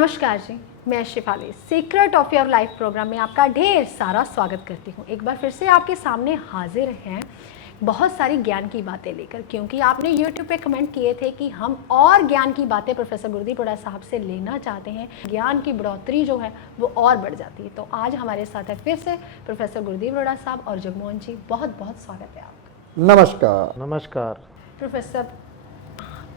नमस्कार जी, मैं Shifali secret of your life program में आपका ढेर सारा स्वागत करती हूँ। एक बार फिर से आपके सामने हाजिर हैं बहुत सारी ज्ञान की बातें लेकर, क्योंकि आपने YouTube पे कमेंट किए थे कि हम और ज्ञान की बातें प्रोफेसर गुरदीप रोड़ा साहब से लेना चाहते हैं, ज्ञान की बढ़ोतरी जो है वो और बढ़ जाती है। तो आज हमारे साथ है फिर से प्रोफेसर गुरदीप रोड़ा साहब और जगमोहन जी, बहुत बहुत स्वागत है आपका। नमस्कार। नमस्कार प्रोफेसर,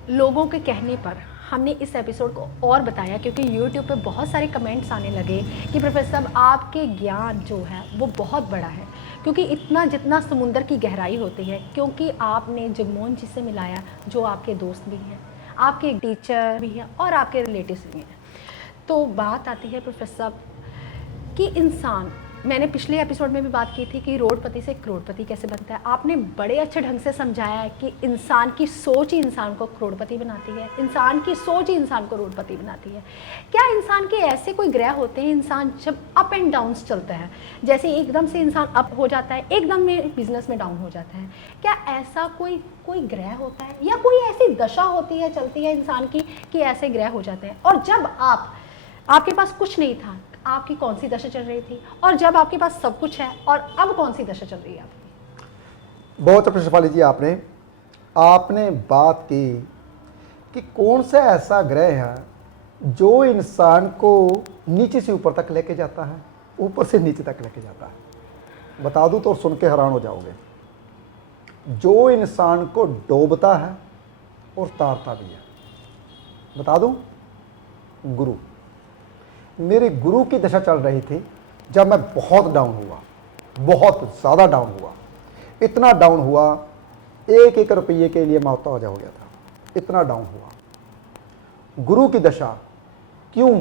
लोगों के कहने पर हमने इस एपिसोड को और बताया, क्योंकि YouTube पे बहुत सारे कमेंट्स आने लगे कि प्रोफेसर साहब आपके ज्ञान जो है वो बहुत बड़ा है, क्योंकि इतना जितना समुंदर की गहराई होती है, क्योंकि आपने जगमोहन जी से मिलाया जो आपके दोस्त भी हैं, आपके टीचर भी हैं और आपके रिलेटिव्स भी हैं। तो बात आती है प्रोफेसर साहब कि इंसान, मैंने पिछले एपिसोड में भी बात की थी कि रोडपति से करोड़पति कैसे बनता है। आपने बड़े अच्छे ढंग से समझाया है कि इंसान की सोच ही इंसान को करोड़पति बनाती है, इंसान की सोच ही इंसान को रोडपति बनाती है। क्या इंसान के ऐसे कोई ग्रह होते हैं, इंसान जब अप एंड डाउन्स चलता है, जैसे एकदम से इंसान अप हो जाता है, एकदम में बिजनेस में डाउन हो जाता है, क्या ऐसा कोई ग्रह होता है या कोई ऐसी दशा होती है, चलती है इंसान की कि ऐसे ग्रह हो जाते हैं? और जब आपके पास कुछ नहीं था, आपकी कौन सी दशा चल रही थी, और जब आपके पास सब कुछ है और अब कौन सी दशा चल रही है आपकी? बहुत अच्छा शिफाली जी, आपने बात की कि कौन सा ऐसा ग्रह है जो इंसान को नीचे से ऊपर तक लेके जाता है, ऊपर से नीचे तक लेके जाता है। बता दूं तो सुन के हैरान हो जाओगे। जो इंसान को डोबता है और तारता भी है। बता दूं, गुरु। मेरे गुरु की दशा चल रही थी जब मैं बहुत डाउन हुआ, बहुत ज़्यादा डाउन हुआ। इतना डाउन हुआ, 1-1 रुपये के लिए मोहताज हो गया था, इतना डाउन हुआ। गुरु की दशा क्यों,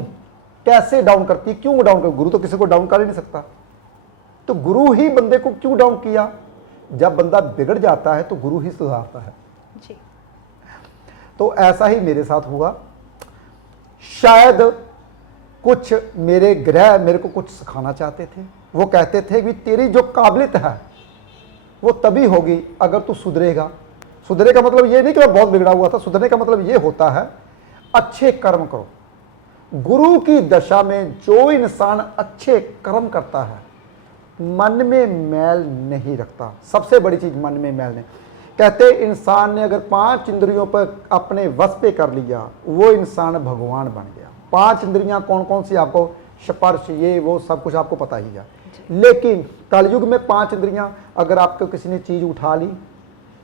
कैसे डाउन करती, क्यों डाउन कर? गुरु तो किसी को डाउन कर ही नहीं सकता, तो गुरु ही बंदे को क्यों डाउन किया? जब बंदा बिगड़ जाता है तो गुरु ही सुधारता है जी। तो ऐसा ही मेरे साथ हुआ। शायद कुछ मेरे ग्रह मेरे को कुछ सिखाना चाहते थे। वो कहते थे कि तेरी जो काबिलियत है वो तभी होगी अगर तू सुधरेगा। सुधरे का मतलब ये नहीं कि मैं बहुत बिगड़ा हुआ था, सुधरने का मतलब ये होता है अच्छे कर्म करो। गुरु की दशा में जो इंसान अच्छे कर्म करता है, मन में मैल नहीं रखता। सबसे बड़ी चीज, मन में मैल नहीं। कहते इंसान ने अगर 5 इंद्रियों पर अपने वश पे कर लिया, वो इंसान भगवान बन गया। 5 इंद्रियां कौन कौन सी आपको, स्पर्श, ये वो सब कुछ आपको पता ही है। लेकिन कलयुग में 5 इंद्रियां, अगर आपको किसी ने चीज उठा ली,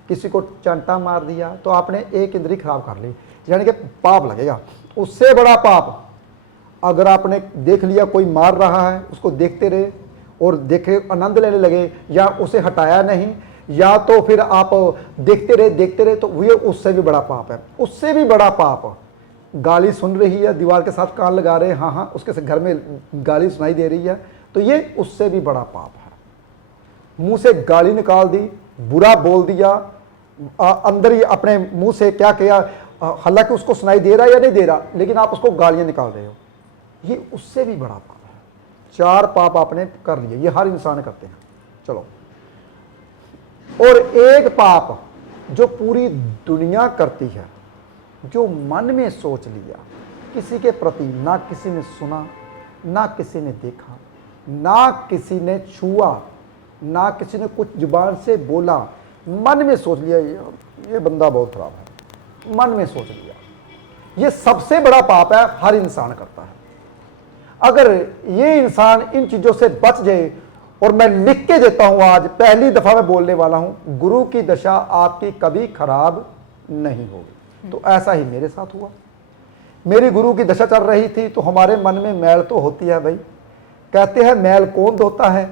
किसी को चंटा मार दिया, तो आपने 1 इंद्री खराब कर ली, यानी कि पाप लगेगा। उससे बड़ा पाप, अगर आपने देख लिया कोई मार रहा है, उसको देखते रहे और देखे आनंद लेने लगे, या उसे हटाया नहीं, या तो फिर आप देखते रहे, तो ये उससे भी बड़ा पाप है। उससे भी बड़ा पाप, गाली सुन रही है, दीवार के साथ कान लगा रहे हैं, हाँ, उसके घर में गाली सुनाई दे रही है, तो ये उससे भी बड़ा पाप है। मुंह से गाली निकाल दी, बुरा बोल दिया, अंदर ही अपने मुंह से क्या किया, हालांकि उसको सुनाई दे रहा है या नहीं दे रहा, लेकिन आप उसको गालियां निकाल रहे हो, ये उससे भी बड़ा पाप है। 4 पाप आपने कर लिए, ये हर इंसान करते हैं। चलो, और एक पाप जो पूरी दुनिया करती है, जो मन में सोच लिया, किसी के प्रति ना किसी ने सुना, ना किसी ने देखा, ना किसी ने छुआ, ना किसी ने कुछ जुबान से बोला, मन में सोच लिया ये बंदा बहुत खराब है, मन में सोच लिया, ये सबसे बड़ा पाप है, हर इंसान करता है। अगर ये इंसान इन चीजों से बच जाए, और मैं लिख के देता हूं, आज पहली दफा मैं बोलने वाला हूं, गुरु की दशा आपकी कभी खराब नहीं होगी। तो ऐसा ही मेरे साथ हुआ। मेरी गुरु की दशा चल रही थी, तो हमारे मन में मैल तो होती है भाई। कहते हैं मैल कौन धोता है?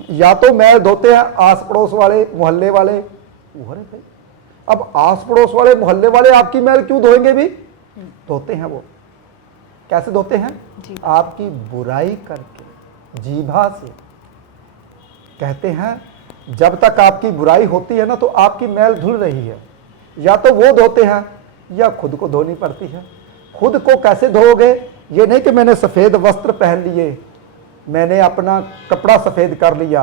या तो मैल धोते हैं आस पड़ोस वाले, मोहल्ले वाले। अरे भाई, अब आस पड़ोस वाले, मोहल्ले वाले आपकी मैल क्यों धोएंगे? भी धोते हैं। वो कैसे धोते हैं? आपकी बुराई करके, जीभा से। कहते हैं जब तक आपकी बुराई होती है ना, तो आपकी मैल धुल रही है। या तो वो धोते हैं या खुद को धोनी पड़ती है। खुद को कैसे धोओगे? ये नहीं कि मैंने सफ़ेद वस्त्र पहन लिए, मैंने अपना कपड़ा सफ़ेद कर लिया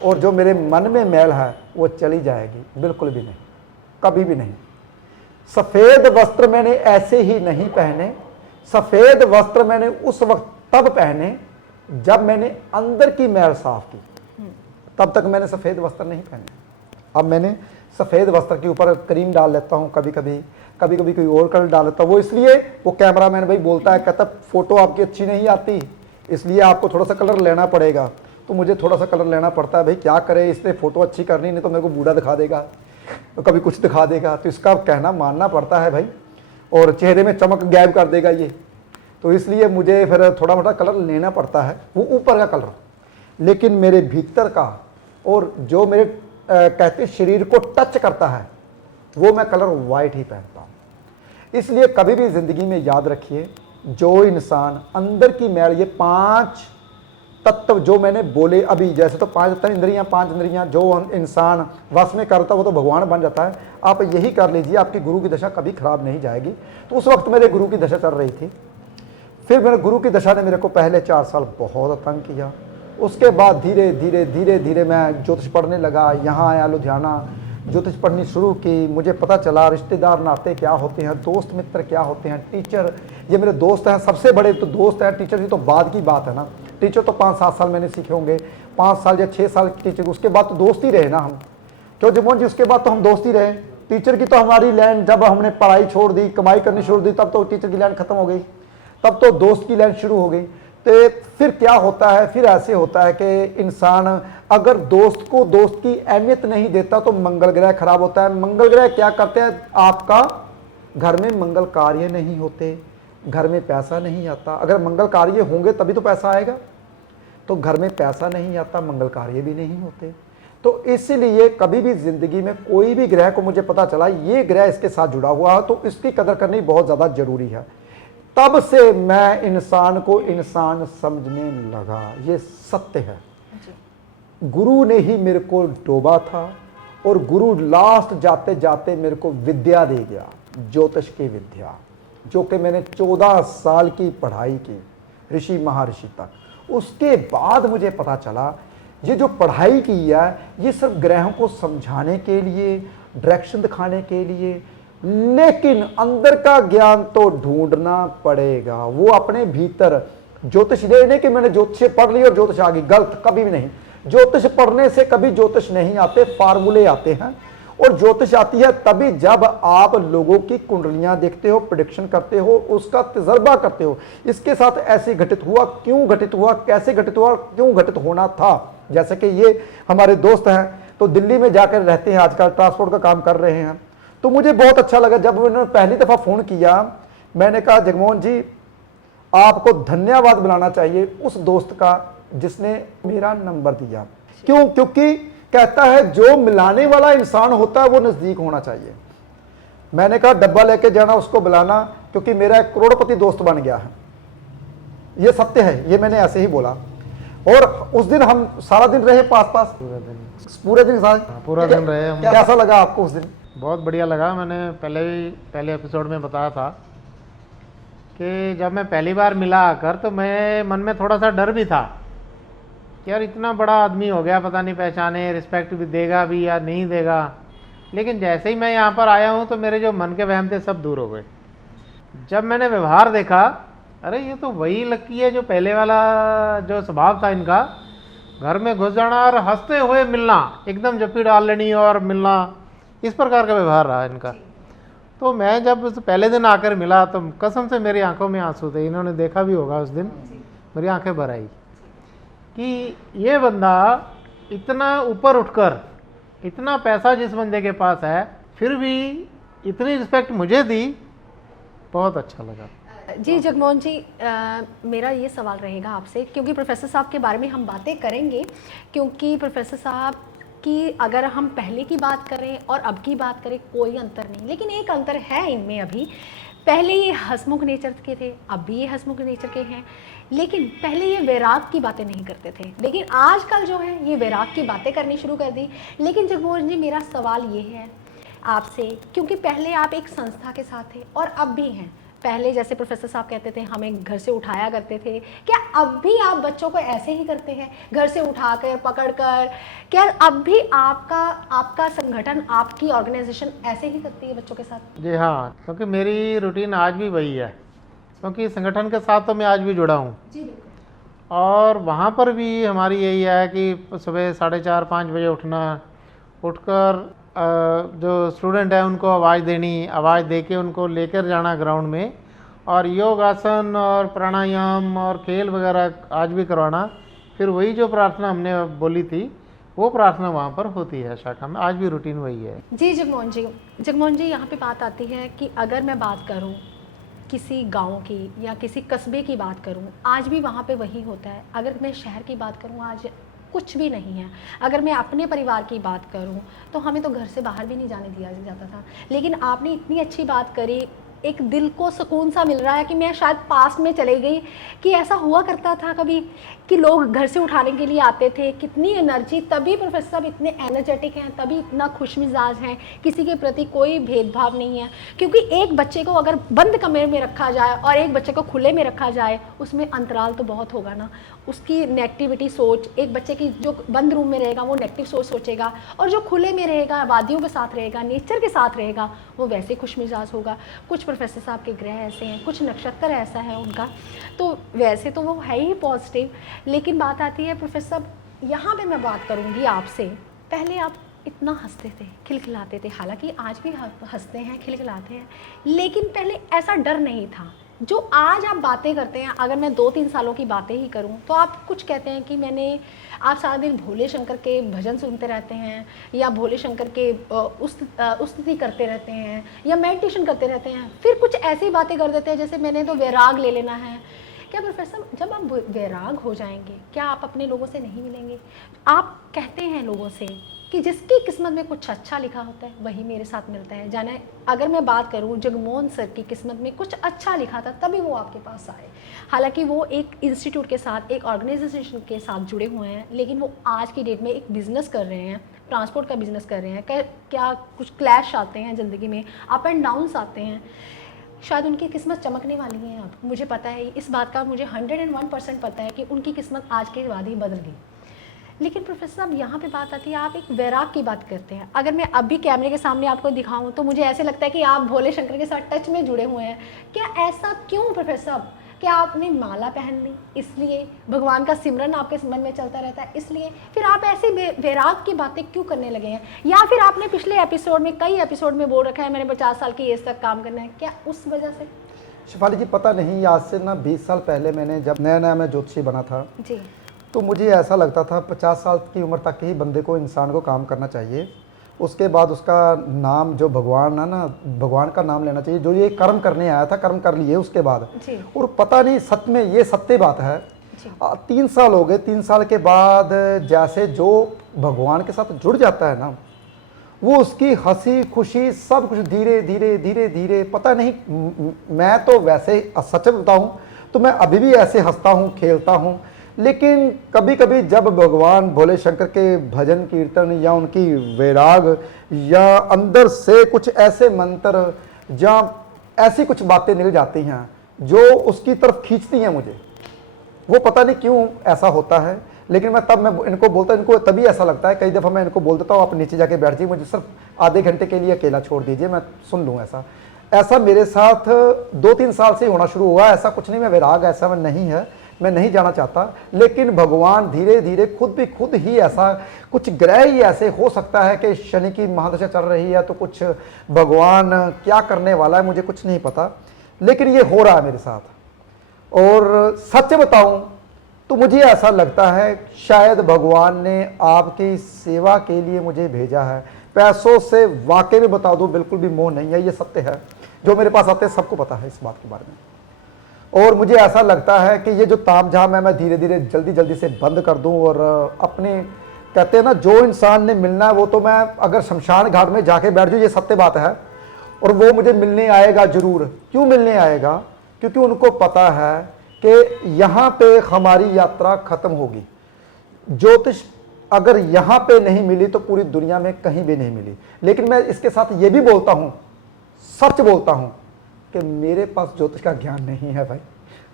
और जो मेरे मन में मैल है वो चली जाएगी। बिल्कुल भी नहीं, कभी भी नहीं। सफ़ेद वस्त्र मैंने ऐसे ही नहीं पहने सफ़ेद वस्त्र मैंने उस वक्त तब पहने जब मैंने अंदर की मैल साफ की, तब तक मैंने सफ़ेद वस्त्र नहीं पहने। अब मैंने सफ़ेद वस्त्र के ऊपर क्रीम डाल लेता हूँ, कभी कभी कोई और कलर डाल लेता हूँ। वो इसलिए, वो कैमरामैन भाई बोलता है, कहता फ़ोटो आपकी अच्छी नहीं आती, इसलिए आपको थोड़ा सा कलर लेना पड़ेगा। तो मुझे थोड़ा सा कलर लेना पड़ता है भाई, क्या करे, इसलिए फ़ोटो अच्छी करनी, नहीं तो मेरे को बूढ़ा दिखा देगा, तो कभी कुछ दिखा देगा, तो इसका कहना मानना पड़ता है भाई, और चेहरे में चमक गायब कर देगा ये। तो इसलिए मुझे फिर थोड़ा मोटा कलर लेना पड़ता है, वो ऊपर का कलर। लेकिन मेरे भीतर का और जो मेरे कहते शरीर को टच करता है, वो मैं कलर वाइट ही पहनता हूँ। इसलिए कभी भी ज़िंदगी में याद रखिए, जो इंसान अंदर की मैल, ये 5 तत्व जो मैंने बोले अभी, जैसे तो 5 इंद्रियां जो इंसान वश में करता है वो तो भगवान बन जाता है। आप यही कर लीजिए, आपकी गुरु की दशा कभी खराब नहीं जाएगी। तो उस वक्त मेरे गुरु की दशा चल रही थी। फिर मेरे गुरु की दशा ने मेरे को पहले 4 साल बहुत तंग किया। उसके बाद धीरे धीरे मैं ज्योतिष पढ़ने लगा, यहाँ आया लुधियाना, ज्योतिष पढ़नी शुरू की। मुझे पता चला रिश्तेदार नाते क्या होते हैं, दोस्त मित्र क्या होते हैं, टीचर, ये मेरे दोस्त हैं, सबसे बड़े तो दोस्त हैं। टीचर की तो बाद की बात है ना, टीचर तो 5-7 साल मैंने सीखे होंगे, 5 साल या 6 साल टीचर, उसके बाद तो दोस्त ही रहे ना हम, क्यों जगमोहन जी, उसके बाद तो हम दोस्त ही रहे। टीचर की तो हमारी लाइन, जब हमने पढ़ाई छोड़ दी, कमाई करनी छोड़ दी, तब तो टीचर की लाइन खत्म हो गई, तब तो दोस्त की लाइन शुरू हो गई। तो फिर क्या होता है, फिर ऐसे होता है कि इंसान अगर दोस्त को दोस्त की अहमियत नहीं देता तो मंगल ग्रह खराब होता है। मंगल ग्रह क्या करते हैं, आपका घर में मंगल कार्य नहीं होते, घर में पैसा नहीं आता। अगर मंगल कार्य होंगे तभी तो पैसा आएगा, तो घर में पैसा नहीं आता, मंगल कार्य भी नहीं होते। तो इसलिए कभी भी जिंदगी में कोई भी ग्रह को मुझे पता चला ये ग्रह इसके साथ जुड़ा हुआ है, तो इसकी कदर करनी बहुत ज़्यादा जरूरी है। तब से मैं इंसान को इंसान समझने लगा, ये सत्य है। गुरु ने ही मेरे को डोबा था, और गुरु लास्ट जाते जाते मेरे को विद्या दे गया, ज्योतिष की विद्या, जो कि मैंने 14 साल की पढ़ाई की, ऋषि महर्षि तक। उसके बाद मुझे पता चला ये जो पढ़ाई की है ये सिर्फ ग्रहों को समझाने के लिए, डायरेक्शन दिखाने के लिए, लेकिन अंदर का ज्ञान तो ढूंढना पड़ेगा। वो अपने भीतर ज्योतिष, ये नहीं कि मैंने ज्योतिष पढ़ ली और ज्योतिष आ गई, गलत, कभी भी नहीं। ज्योतिष पढ़ने से कभी ज्योतिष नहीं आते, फार्मूले आते हैं। और ज्योतिष आती है तभी जब आप लोगों की कुंडलियां देखते हो, प्रेडिक्शन करते हो, उसका तजर्बा करते हो, इसके साथ ऐसे घटित हुआ, क्यों घटित हुआ, कैसे घटित हुआ, क्यों घटित होना था। जैसे कि ये हमारे दोस्त हैं, तो दिल्ली में जाकर रहते हैं, आजकल ट्रांसपोर्ट का काम कर रहे हैं। तो मुझे बहुत अच्छा लगा जब उन्होंने पहली दफ़ा फ़ोन किया, मैंने कहा जगमोहन जी आपको धन्यवाद बुलाना चाहिए उस दोस्त का जिसने मेरा नंबर दिया। क्यों? क्योंकि कहता है जो मिलाने वाला इंसान होता है वो नज़दीक होना चाहिए। मैंने कहा डब्बा लेके जाना, उसको बुलाना, क्योंकि मेरा एक करोड़पति दोस्त बन गया है। ये सत्य है, ये मैंने ऐसे ही बोला। और उस दिन हम सारा दिन रहे पास, पूरे दिन रहे हम। कैसा लगा आपको उस दिन? बहुत बढ़िया लगा। मैंने पहले एपिसोड में बताया था कि जब मैं पहली बार मिला आकर, तो मैं मन में थोड़ा सा डर भी था कि यार इतना बड़ा आदमी हो गया, पता नहीं पहचाने, रिस्पेक्ट भी देगा भी या नहीं देगा। लेकिन जैसे ही मैं यहाँ पर आया हूँ तो मेरे जो मन के वहम थे सब दूर हो गए। जब मैंने व्यवहार देखा, अरे ये तो वही लकी है जो पहले वाला जो स्वभाव था इनका, घर में घुस जाना और हंसते हुए मिलना, एकदम जप्पी डाल लेनी और मिलना, इस प्रकार का व्यवहार रहा इनका। तो मैं जब उस पहले दिन आकर मिला तो कसम से मेरी आंखों में आंसू थे। इन्होंने देखा भी होगा उस दिन, मेरी आंखें भर आई कि ये बंदा इतना ऊपर उठकर, इतना पैसा जिस बंदे के पास है, फिर भी इतनी रिस्पेक्ट मुझे दी, बहुत अच्छा लगा। जी जगमोहन जी, मेरा ये सवाल रहेगा आपसे, क्योंकि प्रोफेसर साहब के बारे में हम बातें करेंगे, क्योंकि प्रोफेसर साहब की अगर हम पहले की बात करें और अब की बात करें कोई अंतर नहीं, लेकिन एक अंतर है इनमें अभी। पहले ये हंसमुख नेचर के थे, अब भी ये हंसमुख नेचर के हैं, लेकिन पहले ये वैराग की बातें नहीं करते थे, लेकिन आजकल जो है ये वैराग की बातें करनी शुरू कर दी। लेकिन जगमोहन जी मेरा सवाल ये है आपसे, क्योंकि पहले आप एक संस्था के साथ थे और अब भी हैं। पहले जैसे प्रोफेसर साहब कहते थे हमें घर से उठाया करते थे, क्या अब भी आप बच्चों को ऐसे ही करते हैं, घर से उठाकर पकड़कर? क्या अब भी आपका संगठन, आपकी ऑर्गेनाइजेशन ऐसे ही करती है बच्चों के साथ? जी हाँ, क्योंकि मेरी रूटीन आज भी वही है। क्योंकि संगठन के साथ तो मैं आज भी जुड़ा हूँ। जी बिल्कुल। और वहाँ पर भी हमारी यही है कि सुबह 4:30-5 बजे उठना, उठकर जो स्टूडेंट है उनको आवाज़ देनी, आवाज़ दे के उनको लेकर जाना ग्राउंड में, और योगासन और प्राणायाम और खेल वगैरह आज भी करवाना। फिर वही जो प्रार्थना हमने बोली थी वो प्रार्थना वहाँ पर होती है शाखा में, आज भी रूटीन वही है। जी जगमोहन जी यहाँ पे बात आती है कि अगर मैं बात करूँ किसी गांव की या किसी कस्बे की बात करूं, आज भी वहाँ पे वही होता है। अगर मैं शहर की बात करूं, आज कुछ भी नहीं है। अगर मैं अपने परिवार की बात करूं तो हमें तो घर से बाहर भी नहीं जाने दिया जाता था। लेकिन आपने इतनी अच्छी बात करी, एक दिल को सुकून सा मिल रहा है कि मैं शायद पास्ट में चले गई कि ऐसा हुआ करता था कभी कि लोग घर से उठाने के लिए आते थे, कितनी एनर्जी, तभी प्रोफेसर साहब इतने एनर्जेटिक हैं, तभी इतना खुशमिजाज हैं, किसी के प्रति कोई भेदभाव नहीं है। क्योंकि एक बच्चे को अगर बंद कमरे में रखा जाए और एक बच्चे को खुले में रखा जाए, उसमें अंतराल तो बहुत होगा ना। उसकी नेगेटिविटी सोच, एक बच्चे की जो बंद रूम में रहेगा वो नेगेटिव सोच सोचेगा, और जो खुले में रहेगा, वादियों के साथ रहेगा, नेचर के साथ रहेगा, वो वैसे खुशमिजाज होगा। कुछ प्रोफेसर साहब के ग्रह ऐसे हैं, कुछ नक्षत्र ऐसा है उनका, तो वैसे तो वो है ही पॉजिटिव। लेकिन बात आती है प्रोफेसर साहब, यहाँ पे मैं बात करूँगी आपसे, पहले आप इतना हंसते थे, खिलखिलाते थे, हालांकि आज भी हंसते हैं, खिलखिलाते हैं, लेकिन पहले ऐसा डर नहीं था जो आज आप बातें करते हैं। अगर मैं 2-3 सालों की बातें ही करूं तो आप कुछ कहते हैं कि आप सारा दिन भोले शंकर के भजन सुनते रहते हैं, या भोले शंकर के स्तुति करते रहते हैं, या मेडिटेशन करते रहते हैं, फिर कुछ ऐसी बातें कर देते हैं जैसे मैंने तो वैराग ले लेना है। क्या प्रोफेसर, जब आप वैराग हो जाएंगे, क्या आप अपने लोगों से नहीं मिलेंगे? आप कहते हैं लोगों से कि जिसकी किस्मत में कुछ अच्छा लिखा होता है वही मेरे साथ मिलता है। जाने अगर मैं बात करूं, जगमोहन सर की किस्मत में कुछ अच्छा लिखा था तभी वो आपके पास आए। हालांकि वो एक इंस्टीट्यूट के साथ, एक ऑर्गेनाइजेशन के साथ जुड़े हुए हैं, लेकिन वो आज की डेट में एक बिज़नेस कर रहे हैं, ट्रांसपोर्ट का बिज़नेस कर रहे हैं। क्या कुछ क्लैश आते हैं ज़िंदगी में, अप एंड डाउन्स आते हैं, शायद उनकी किस्मत चमकने वाली है। अब मुझे पता है, इस बात का मुझे 101% पता है कि उनकी किस्मत आज के बाद ही बदल गई। लेकिन प्रोफेसर साहब, यहाँ पे बात आती है, आप एक वैराग की बात करते हैं। अगर मैं अभी कैमरे के सामने आपको दिखाऊं तो मुझे ऐसे लगता है कि आप भोले शंकर के साथ टच में जुड़े हुए हैं। क्या ऐसा क्यों प्रोफेसर साहब? क्या आपने माला पहन ली इसलिए? भगवान का सिमरन आपके मन में चलता रहता है इसलिए? फिर आप ऐसे वैराग की बातें क्यों करने लगे हैं? या फिर आपने पिछले एपिसोड में, कई एपिसोड में बोल रखा है मैंने 50 साल की एज तक काम करना है, क्या उस वजह से? शिफाली जी, पता नहीं, आज से ना 20 साल पहले मैंने जब नया नया मैं ज्योतिषी बना था जी, तो मुझे ऐसा लगता था 50 साल की उम्र तक ही बंदे को, इंसान को काम करना चाहिए। उसके बाद उसका नाम जो भगवान है ना, भगवान का नाम लेना चाहिए। जो ये कर्म करने आया था, कर्म कर लिए उसके बाद। और पता नहीं, सच में ये सत्य बात है। 3 साल हो गए, 3 साल के बाद जैसे जो भगवान के साथ जुड़ जाता है ना, वो उसकी हंसी खुशी सब कुछ धीरे धीरे धीरे धीरे, पता नहीं, मैं तो वैसे सच बताऊं तो मैं अभी भी ऐसे हंसता हूँ, खेलता हूँ। लेकिन कभी कभी जब भगवान भोले शंकर के भजन कीर्तन या उनकी वैराग या अंदर से कुछ ऐसे मंत्र या ऐसी कुछ बातें निकल जाती हैं जो उसकी तरफ खींचती हैं मुझे, वो पता नहीं क्यों ऐसा होता है। लेकिन मैं इनको बोलता, इनको तभी ऐसा लगता है, कई दफ़ा मैं इनको बोल देता हूँ आप नीचे जाके बैठ जाइए, मुझे सिर्फ आधे घंटे के लिए अकेला छोड़ दीजिए, मैं सुन लूँ। ऐसा मेरे साथ 2-3 साल से होना शुरू हुआ। ऐसा कुछ नहीं, मैं वैराग ऐसा मैं नहीं है, मैं नहीं जाना चाहता। लेकिन भगवान धीरे धीरे खुद ही ऐसा, कुछ ग्रह ही ऐसे हो सकता है कि शनि की महादशा चल रही है तो कुछ भगवान क्या करने वाला है मुझे कुछ नहीं पता, लेकिन ये हो रहा है मेरे साथ। और सच बताऊं तो मुझे ऐसा लगता है शायद भगवान ने आपकी सेवा के लिए मुझे भेजा है। पैसों से वाकई में बता दूं बिल्कुल भी मोह नहीं है, ये सत्य है। जो मेरे पास आते हैं सबको पता है इस बात के बारे में। और मुझे ऐसा लगता है कि ये जो तामझाम है मैं धीरे धीरे जल्दी से बंद कर दूं। और अपने कहते हैं ना, जो इंसान ने मिलना है वो तो मैं अगर शमशान घाट में जाके बैठ जाऊँ, ये सत्य बात है। और वो मुझे मिलने आएगा ज़रूर। क्यों मिलने आएगा? क्योंकि उनको पता है कि यहाँ पे हमारी यात्रा खत्म होगी। ज्योतिष अगर यहाँ पे नहीं मिली तो पूरी दुनिया में कहीं भी नहीं मिली। लेकिन मैं इसके साथ ये भी बोलता हूँ, सच बोलता हूँ कि मेरे पास ज्योतिष का ज्ञान नहीं है भाई,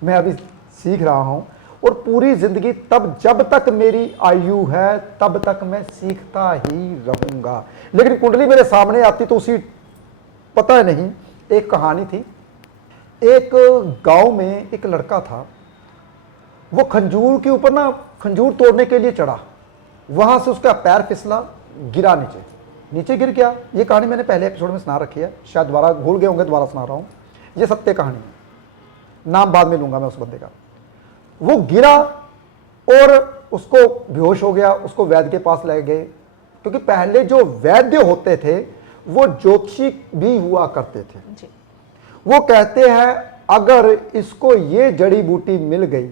मैं अभी सीख रहा हूँ। और पूरी ज़िंदगी तब, जब तक मेरी आयु है तब तक मैं सीखता ही रहूँगा। लेकिन कुंडली मेरे सामने आती तो उसी, पता नहीं, एक कहानी थी एक गांव में एक लड़का था, वो खंजूर के ऊपर ना खंजूर तोड़ने के लिए चढ़ा, वहां से उसका पैर फिसला, गिरा नीचे, नीचे गिर गया। ये कहानी मैंने पहले एपिसोड में सुना रखी है, शायद दोबारा भूल गए होंगे, दोबारा सुना रहा हूँ। ये सत्य कहानी है, नाम बाद में लूंगा मैं उस बंदे का। वो गिरा और उसको बेहोश हो गया, उसको वैद्य के पास ले गए, क्योंकि पहले जो वैद्य होते थे वो ज्योतिषी भी हुआ करते थे। जी। वो कहते हैं अगर इसको ये जड़ी बूटी मिल गई,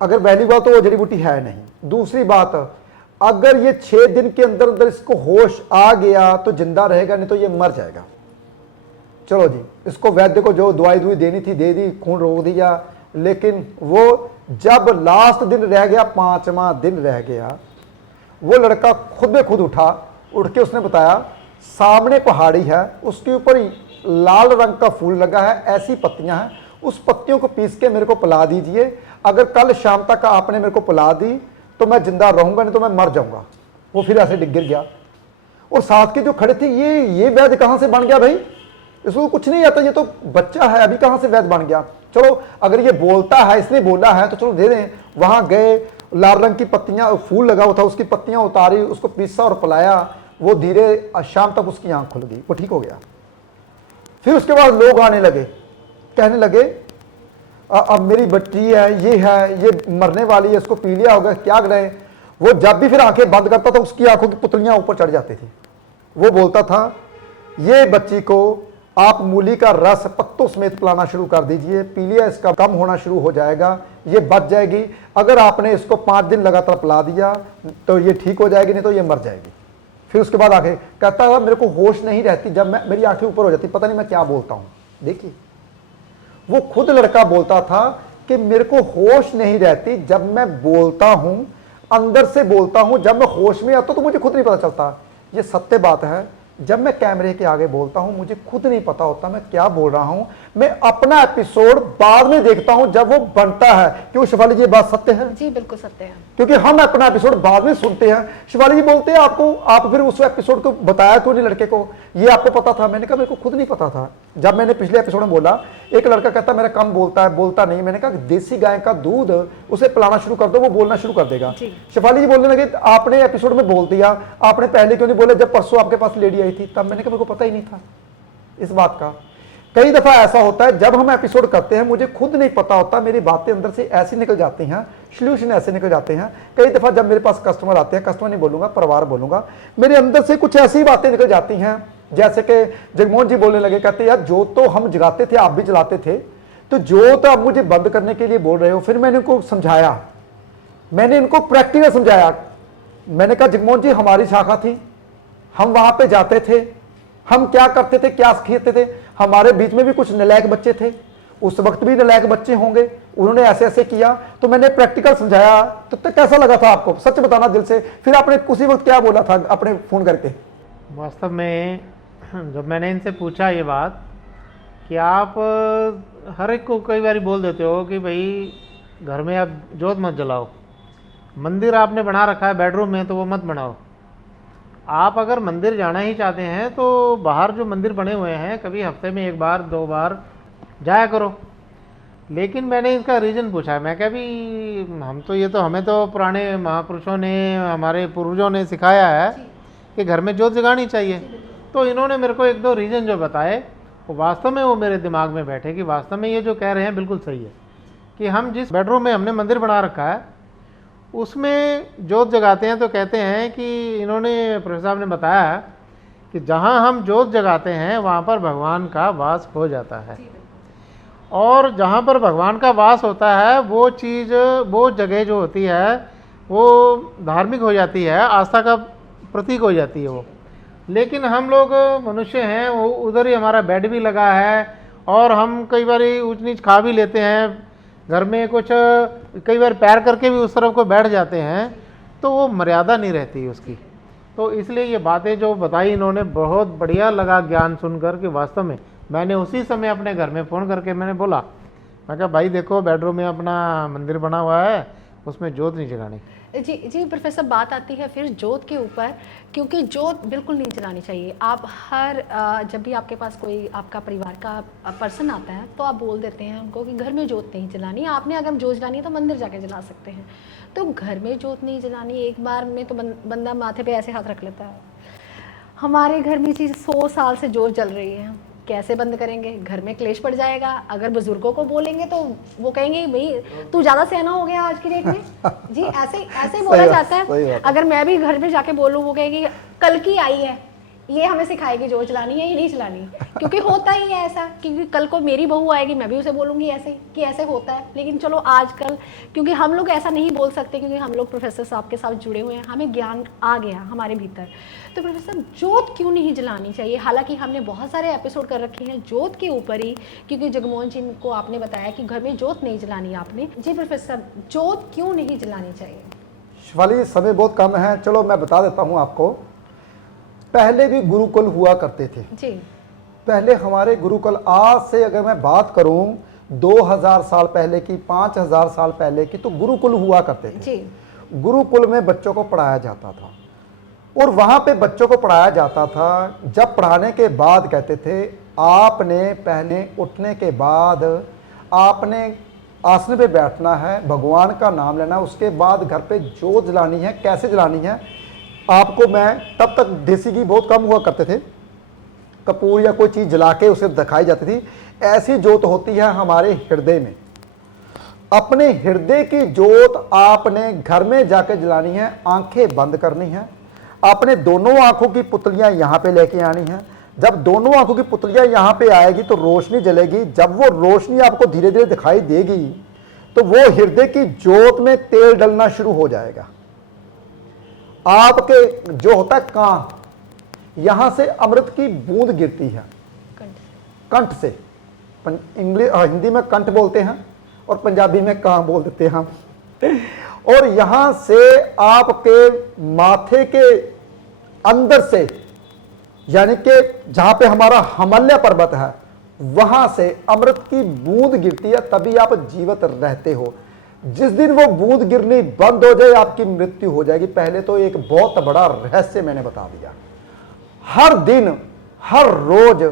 अगर पहली बात तो वो जड़ी बूटी है नहीं, दूसरी बात अगर ये 6 दिन के अंदर अंदर इसको होश आ गया तो जिंदा रहेगा, नहीं तो ये मर जाएगा। चलो जी, इसको वैद्य को जो दवाई देनी थी दे दी, खून रोक दिया, लेकिन वो जब लास्ट दिन रह गया, 5वां दिन रह गया, वो लड़का खुद में खुद उठा, उठ के उसने बताया सामने पहाड़ी है, उसके ऊपर लाल रंग का फूल लगा है, ऐसी पत्तियां हैं, उस पत्तियों को पीस के मेरे को पिला दीजिए, अगर कल शाम तक आपने मेरे को पिला दी तो मैं जिंदा रहूंगा, नहीं तो मैं मर जाऊंगा। वो फिर ऐसे गिर गया, और साथ के जो खड़े थे, ये वैद्य कहां से बन गया भाई, इसको कुछ नहीं आता, ये तो बच्चा है, अभी कहां से वैद्य बन गया। चलो अगर ये बोलता है, इसने बोला है तो चलो दे दें। वहां गए, लाल रंग की पत्तियां, फूल लगा हुआ था, उसकी पत्तियां उतारी, उसको पीसा और पिलाया, वो धीरे शाम तक उसकी आंख खुल गई, वो ठीक हो गया। फिर उसके बाद लोग आने लगे, कहने लगे अब मेरी बच्ची है, ये मरने वाली है, इसको पी लिया होगा, क्या करें। वो जब भी फिर आंखें बंद करता था, उसकी आंखों की पुतलियां ऊपर चढ़ जाती थी। वो बोलता था ये बच्ची को आप मूली का रस पत्तों समेत पिलाना शुरू कर दीजिए, पीलिया इसका कम होना शुरू हो जाएगा, ये बच जाएगी। अगर आपने इसको 5 दिन लगातार पिला दिया तो ये ठीक हो जाएगी, नहीं तो ये मर जाएगी। फिर उसके बाद आगे कहता था मेरे को होश नहीं रहती, जब मेरी आंखें ऊपर हो जाती, पता नहीं मैं क्या बोलता हूं। देखिए, वो खुद लड़का बोलता था कि मेरे को होश नहीं रहती, जब मैं बोलता हूं, अंदर से बोलता हूं, जब मैं होश में आता तो मुझे खुद नहीं पता चलता। ये सत्य बात है, जब मैं कैमरे के आगे बोलता हूं मुझे खुद नहीं पता होता मैं क्या बोल रहा हूं। मैं अपना एपिसोड बाद में देखता हूं जब वो बनता है। क्यों शिवाली जी, ये बात सत्य है? जी बिल्कुल सत्य है। क्योंकि हम अपना एपिसोड बाद में सुनते हैं। शिवाली जी बोलते हैं आपको, आप फिर उस एपिसोड को बताया क्यों नहीं लड़के को, ये आपको पता था? मैंने कहा मेरे को खुद नहीं पता था। जब मैंने पिछले एपिसोड में बोला, एक लड़का कहता मेरा कम बोलता है, बोलता नहीं, मैंने कहा देसी गाय का दूध उसे पिलाना शुरू कर दो, वो बोलना शुरू कर देगा। शिवाली जी बोलने लगे आपने एपिसोड में बोल दिया, आपने पहले क्यों नहीं बोले, जब परसों आपके पास लेडी आई थी तब। मैंने कहा मेरे को पता ही नहीं था इस बात का। कई दफा ऐसा होता है जब हम एपिसोड करते हैं मुझे खुद नहीं पता होता, मेरी बातें अंदर से ऐसी निकल जाती हैं, सॉल्यूशन ऐसे निकल जाते हैं। कई दफा जब मेरे पास कस्टमर आते हैं, कस्टमर नहीं बोलूंगा, परिवार बोलूंगा, मेरे अंदर से कुछ ऐसी बातें निकल जाती हैं, जैसे कि जगमोहन जी बोलने लगे, कहते यार जो तो हम जगाते थे आप भी जलाते थे, तो जो तो आप मुझे बंद करने के लिए बोल रहे हो। फिर मैंने उनको समझाया, मैंने इनको प्रैक्टिकल समझाया। मैंने कहा जगमोहन जी हमारी शाखा थी, हम वहां पे जाते थे, हम क्या करते थे, क्या सीखते थे, हमारे बीच में भी कुछ नालायक बच्चे थे, उस वक्त भी नालायक बच्चे होंगे, उन्होंने ऐसे ऐसे किया, तो मैंने प्रैक्टिकल समझाया। तो कैसा लगा था आपको, सच बताना दिल से। फिर आपने उसी वक्त क्या बोला था अपने फोन करके? वास्तव में जब मैंने इनसे पूछा ये बात कि आप हर एक को कई बार बोल देते हो कि भाई घर में आप जोत मत जलाओ, मंदिर आपने बना रखा है बेडरूम में तो वो मत बनाओ, आप अगर मंदिर जाना ही चाहते हैं तो बाहर जो मंदिर बने हुए हैं कभी हफ्ते में 1 बार 2 बार जाया करो। लेकिन मैंने इसका रीज़न पूछा, मैं क्या भी हम तो ये तो हमें तो पुराने महापुरुषों ने, हमारे पूर्वजों ने सिखाया है कि घर में जोत जगानी चाहिए। तो इन्होंने मेरे को 1-2 रीज़न जो बताए वो वास्तव में वो मेरे दिमाग में बैठे कि वास्तव में ये जो कह रहे हैं बिल्कुल सही है कि हम जिस बेडरूम में हमने मंदिर बना रखा है उसमें जोत जगाते हैं तो कहते हैं कि इन्होंने प्रोफेसर साहब ने बताया कि जहाँ हम जोत जगाते हैं वहाँ पर भगवान का वास हो जाता है, और जहाँ पर भगवान का वास होता है वो चीज़, वो जगह जो होती है वो धार्मिक हो जाती है, आस्था का प्रतीक हो जाती है वो। लेकिन हम लोग मनुष्य हैं, वो उधर ही हमारा बेड भी लगा है और हम कई बार ऊंच नीच खा भी लेते हैं, घर में कुछ कई बार पैर करके भी उस तरफ को बैठ जाते हैं, तो वो मर्यादा नहीं रहती उसकी। तो इसलिए ये बातें जो बताई इन्होंने बहुत बढ़िया लगा ज्ञान सुनकर कि वास्तव में मैंने उसी समय अपने घर में फ़ोन करके मैंने बोला, मैं कहा भाई देखो बेडरूम में अपना मंदिर बना हुआ है उसमें जोत नहीं जगानी। जी जी प्रोफेसर, बात आती है फिर जोत के ऊपर, क्योंकि जोत बिल्कुल नहीं जलानी चाहिए। आप हर जब भी आपके पास कोई आपका परिवार का पर्सन आता है तो आप बोल देते हैं उनको कि घर में जोत नहीं जलानी। आपने अगर जोत जलानी है तो मंदिर जाके जला सकते हैं, तो घर में जोत नहीं जलानी। एक बार में तो बंदा माथे पे ऐसे हाथ रख लेता है। हमारे घर में चीज़ 100 साल से जोत जल रही है, कैसे बंद करेंगे? घर में क्लेश पड़ जाएगा। अगर बुजुर्गों को बोलेंगे तो वो कहेंगे भाई तू ज़्यादा सहना हो गया आज की डेट में। जी ऐसे ऐसे ही बोला जाता है। अगर मैं भी घर में जाके बोलूँ, वो कहेगी कल की आई है, ये हमें सिखाएगी जो चलानी है ये नहीं चलानी, क्योंकि होता ही है ऐसा। क्योंकि कल को मेरी बहू आएगी, मैं भी उसे बोलूँगी ऐसे कि ऐसे होता है। लेकिन चलो आजकल क्योंकि हम लोग ऐसा नहीं बोल सकते, क्योंकि हम लोग प्रोफेसर साहब के साथ जुड़े हुए हैं, हमें ज्ञान आ गया हमारे भीतर। तो प्रोफेसर जोत क्यों नहीं जलानी चाहिए? हालांकि हमने बहुत सारे एपिसोड कर रखे हैं जोत के ऊपर ही, क्योंकि जगमोहन जी को आपने बताया कि घर में जोत नहीं जलानी आपने। जी प्रोफेसर, जोत क्यों नहीं जलानी चाहिए? शिवाली, समय बहुत कम है, चलो मैं बता देता हूँ आपको। पहले भी गुरुकुल हुआ करते थे जी। पहले हमारे गुरुकुल, आज से अगर मैं बात करूं 2000 साल पहले की, 5000 साल पहले की, तो गुरुकुल हुआ करते थे जी। गुरुकुल में बच्चों को पढ़ाया जाता था, और वहाँ पे बच्चों को पढ़ाया जाता था। जब पढ़ाने के बाद कहते थे आपने पहले उठने के बाद आपने आसन पे बैठना है, भगवान का नाम लेना, उसके बाद घर पे जोत जलानी है। कैसे जलानी है आपको मैं, तब तक देसी घी बहुत कम हुआ करते थे, कपूर या कोई चीज़ जला के उसे दिखाई जाती थी। ऐसी जोत होती है हमारे हृदय में। अपने हृदय की जोत आपने घर में जाके जलानी है, आंखें बंद करनी है, आपने दोनों आंखों की पुतलियां यहाँ पे लेके आनी है। जब दोनों आंखों की पुतलियां यहाँ पे आएगी तो रोशनी जलेगी। जब वो रोशनी आपको धीरे धीरे दिखाई देगी तो वो हृदय की जोत में तेल डलना शुरू हो जाएगा। आपके जो होता है कान, यहां से अमृत की बूंद गिरती है कंठ से। इंग्लिश हिंदी में कंठ बोलते हैं और पंजाबी में कान बोल देते हैं। और यहां से आपके माथे के अंदर से, यानी कि जहां पे हमारा हिमालय पर्वत है, वहां से अमृत की बूंद गिरती है, तभी आप जीवित रहते हो। जिस दिन वो बूंद गिरनी बंद हो जाए आपकी मृत्यु हो जाएगी। पहले तो एक बहुत बड़ा रहस्य मैंने बता दिया। हर दिन हर रोज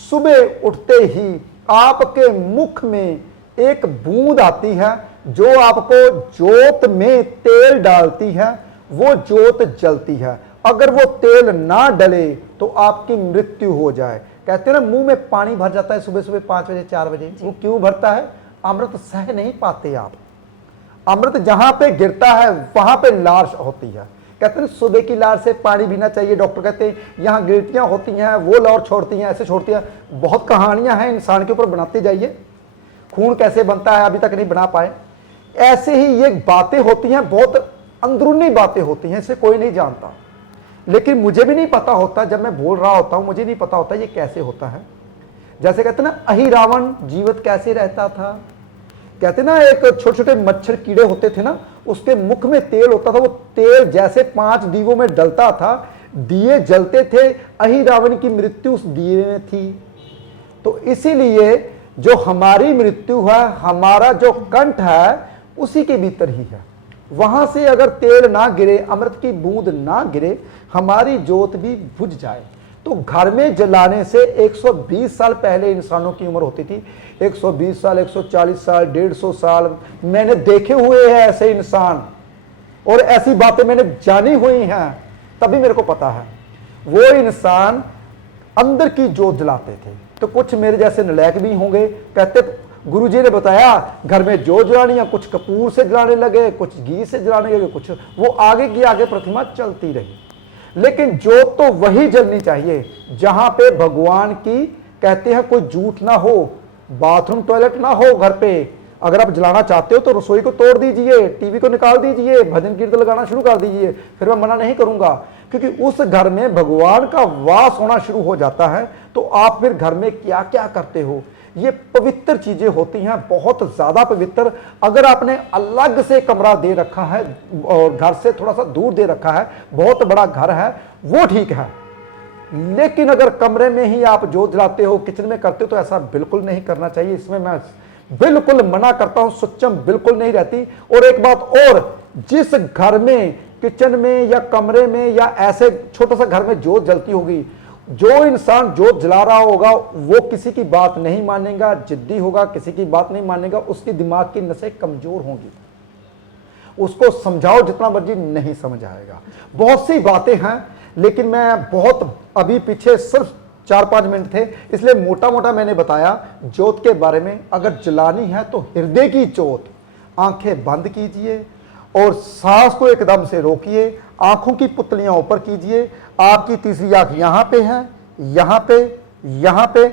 सुबह उठते ही आपके मुख में एक बूंद आती है जो आपको जोत में तेल डालती है, वो जोत जलती है। अगर वो तेल ना डले तो आपकी मृत्यु हो जाए। कहते हैं ना मुंह में पानी भर जाता है सुबह सुबह 5 बजे 4 बजे, वो क्यों भरता है? अमृत सह नहीं पाते आप। अमृत जहां पे गिरता है वहां पे लार होती है। कहते हैं सुबह की लार से पानी पीना चाहिए। डॉक्टर कहते हैं यहाँ गिल्टियां होती हैं, वो लार छोड़ती हैं, ऐसे छोड़ती हैं। बहुत कहानियां हैं इंसान के ऊपर, बनाते जाइए। खून कैसे बनता है अभी तक नहीं बना पाए। ऐसे ही ये बातें होती हैं, बहुत अंदरूनी बातें होती हैं, इसे कोई नहीं जानता। लेकिन मुझे भी नहीं पता होता, जब मैं बोल रहा होता हूं मुझे नहीं पता होता ये कैसे होता है। जैसे कहते हैं ना अहि रावण जीवित कैसे रहता था। कहते ना एक छोटे छोटे मच्छर कीड़े होते थे ना, उसके मुख में तेल होता था, वो तेल जैसे 5 दीवों में डलता था, दिए जलते थे। अहि रावण की मृत्यु उस दिए में थी। तो इसीलिए जो हमारी मृत्यु है, हमारा जो कंठ है, उसी के भीतर ही है। वहां से अगर तेल ना गिरे, अमृत की बूंद ना गिरे, हमारी जोत भी बुझ जाए। तो घर में जलाने से 120 साल पहले इंसानों की उम्र होती थी। 120 साल, 140 साल, 150 साल मैंने देखे हुए हैं ऐसे इंसान, और ऐसी बातें मैंने जानी हुई हैं, तभी मेरे को पता है। वो इंसान अंदर की जोत जलाते थे। तो कुछ मेरे जैसे नलायक भी होंगे, कहते गुरुजी ने बताया घर में जोत जलानी है, कुछ कपूर से जलाने लगे, कुछ घी से जलाने लगे, कुछ वो आगे की आगे प्रतिमा चलती रही। लेकिन जोत तो वही जलनी चाहिए जहां पे भगवान की, कहते हैं कोई झूठ ना हो, बाथरूम टॉयलेट ना हो घर पे। अगर आप जलाना चाहते हो तो रसोई को तोड़ दीजिए, टीवी को निकाल दीजिए, भजन कीर्तन लगाना शुरू कर दीजिए, फिर मैं मना नहीं करूंगा। क्योंकि उस घर में भगवान का वास होना शुरू हो जाता है। तो आप फिर घर में क्या क्या करते हो, ये पवित्र चीजें होती हैं, बहुत ज्यादा पवित्र। अगर आपने अलग से कमरा दे रखा है और घर से थोड़ा सा दूर दे रखा है, बहुत बड़ा घर है, वो ठीक है। लेकिन अगर कमरे में ही आप जोत जलाते हो, किचन में करते हो, तो ऐसा बिल्कुल नहीं करना चाहिए। इसमें मैं बिल्कुल मना करता हूं, सच्चम बिल्कुल नहीं रहती। और एक बात और, जिस घर में, किचन में या कमरे में या ऐसे छोटा सा घर में जोत जलती होगी, जो इंसान जोत जला रहा होगा वो किसी की बात नहीं मानेगा, जिद्दी होगा, किसी की बात नहीं मानेगा, उसकी दिमाग की नसें कमजोर होंगी। उसको समझाओ जितना मर्जी, नहीं समझ आएगा। बहुत सी बातें हैं, लेकिन मैं बहुत अभी पीछे सिर्फ 4-5 मिनट थे, इसलिए मोटा मोटा मैंने बताया जोत के बारे में। अगर जलानी है तो हृदय की जोत, आंखें बंद कीजिए और सांस को एकदम से रोकिए, आंखों की पुतलियां ऊपर कीजिए। आपकी तीसरी आंख यहां पे है, यहां पे, यहां पे।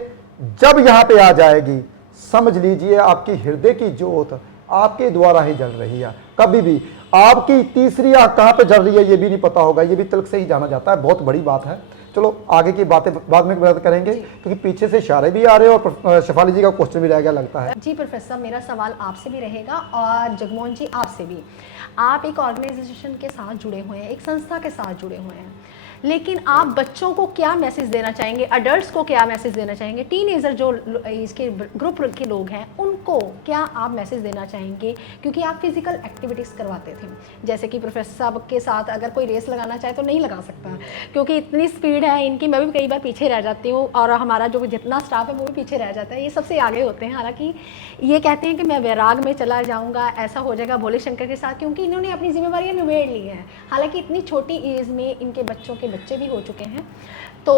जब यहां पे आ जाएगी, समझ लीजिए आपकी हृदय की जोत आपके द्वारा ही जल रही है। कभी भी आपकी तीसरी आंख कहां पे जल रही है ये भी नहीं पता होगा, ये भी तिलक से ही जाना जाता है। बहुत बड़ी बात है। चलो आगे की बातें बाद में बात करेंगे, क्योंकि पीछे से इशारे भी आ रहे हैं और शेफाली जी का क्वेश्चन भी रह गया लगता है। जी प्रोफेसर, मेरा सवाल आपसे भी रहेगा और जगमोहन जी आपसे भी। आप एक ऑर्गेनाइजेशन के साथ जुड़े हुए हैं, एक संस्था के साथ जुड़े हुए हैं, लेकिन आप बच्चों को क्या मैसेज देना चाहेंगे, अडल्ट्स को क्या मैसेज देना चाहेंगे, टीनेजर जो इसके ग्रुप के लोग हैं उनको क्या आप मैसेज देना चाहेंगे? क्योंकि आप फिजिकल एक्टिविटीज़ करवाते थे, जैसे कि प्रोफेसर साहब के साथ अगर कोई रेस लगाना चाहे तो नहीं लगा सकता, क्योंकि इतनी स्पीड है इनकी। मैं भी कई बार पीछे रह जाती हूँ और हमारा जो जितना स्टाफ है वो भी पीछे रह जाता है, ये सबसे आगे होते हैं। हालांकि ये कहते हैं कि मैं वैराग में चला जाऊँगा, ऐसा हो जाएगा भोले शंकर के साथ, क्योंकि इन्होंने अपनी जिम्मेवारियाँ निबेड़ ली हैं। हालांकि इतनी छोटी एज में इनके बच्चे भी हो चुके हैं, तो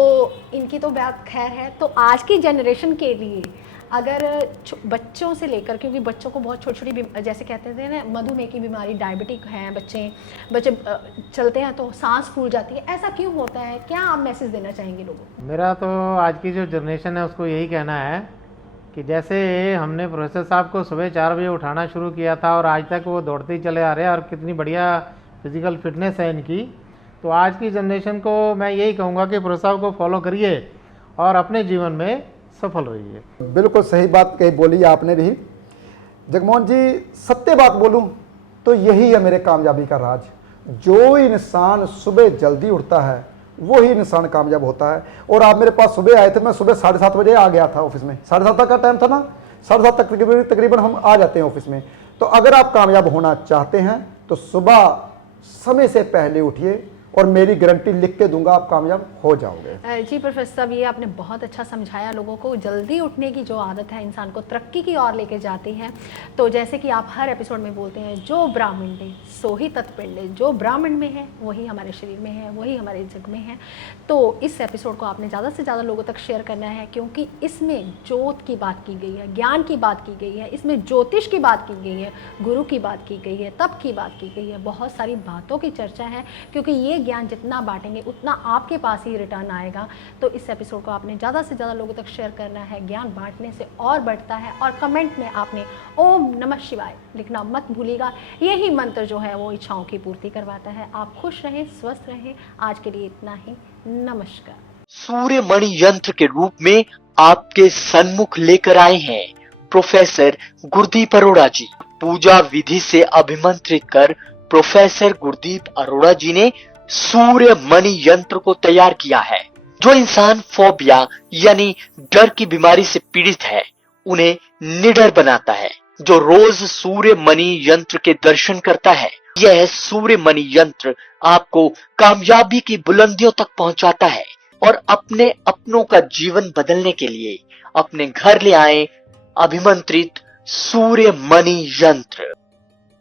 इनकी तो बात खैर है। तो आज की जनरेशन के लिए अगर बच्चों से लेकर, क्योंकि बच्चों को बहुत छोटी छोटी जैसे कहते थे ना, मधुमेह की बीमारी, डायबिटिक हैं बच्चे चलते हैं तो सांस फूल जाती है, ऐसा क्यों होता है? क्या आप मैसेज देना चाहेंगे लोगों को? मेरा तो आज की जो जनरेशन है उसको यही कहना है कि जैसे हमने प्रोफेसर साहब को सुबह 4 बजे उठाना शुरू किया था और आज तक वो दौड़ते ही चले आ रहे हैं और कितनी बढ़िया फिजिकल फिटनेस है इनकी, तो आज की जनरेशन को मैं यही कहूँगा कि प्रोफेसर साहब को फॉलो करिए और अपने जीवन में सफल रहिए। बिल्कुल सही बात कही बोली आपने भी जगमोहन जी। सत्य बात बोलूं तो यही है मेरे कामयाबी का राज। जो इंसान सुबह जल्दी उठता है वो ही इंसान कामयाब होता है। और आप मेरे पास सुबह आए थे, मैं सुबह 7:30 बजे आ गया था ऑफिस में। 7:30 तक का टाइम था ना, 7:30 तक तकरीबन हम आ जाते हैं ऑफिस में। तो अगर आप कामयाब होना चाहते हैं तो सुबह समय से पहले उठिए और मेरी गारंटी लिख के दूंगा आप कामयाब हो जाओगे। जी प्रोफेसर साहब, ये आपने बहुत अच्छा समझाया। लोगों को जल्दी उठने की जो आदत है इंसान को तरक्की की ओर लेके जाती है। तो जैसे कि आप हर एपिसोड में बोलते हैं, जो ब्राह्मण सो ही तत्पिंड, जो ब्राह्मण में है वही हमारे शरीर में है, वही हमारे जग में है। तो इस एपिसोड को आपने ज़्यादा से ज़्यादा लोगों तक शेयर करना है, क्योंकि इसमें ज्योत की बात की गई है, ज्ञान की बात की गई है, इसमें ज्योतिष की बात की गई है, गुरु की बात की गई है, तप की बात की गई है, बहुत सारी बातों की चर्चा है। क्योंकि ये ज्ञान जितना बांटेंगे उतना आपके पास ही रिटर्न आएगा। तो इस एपिसोड को आपने ज़्यादा से ज़्यादा लोगों तक शेयर करना है। ज्ञान बांटने से और बढ़ता है। और कमेंट में आपने ओम नमः शिवाय लिखना मत भूलिएगा। यही मंत्र जो है वो इच्छाओं की पूर्ति करवाता है। आप खुश रहें, स्वस्थ रहें। आज के लिए इतना ही। नमस्कार। सूर्य मणि यंत्र के रूप में आपके सन्मुख लेकर आए हैं प्रोफेसर गुरदीप अरोड़ा जी। पूजा विधि से अभिमंत्रित कर प्रोफेसर गुरदीप अरोड़ा जी ने सूर्य मणि यंत्र को तैयार किया है। जो इंसान फोबिया यानी डर की बीमारी से पीड़ित है उन्हें निडर बनाता है। जो रोज सूर्य मणि यंत्र के दर्शन करता है, यह सूर्य मणि यंत्र आपको कामयाबी की बुलंदियों तक पहुंचाता है। और अपने अपनों का जीवन बदलने के लिए अपने घर ले आए अभिमंत्रित सूर्य मणि यंत्र।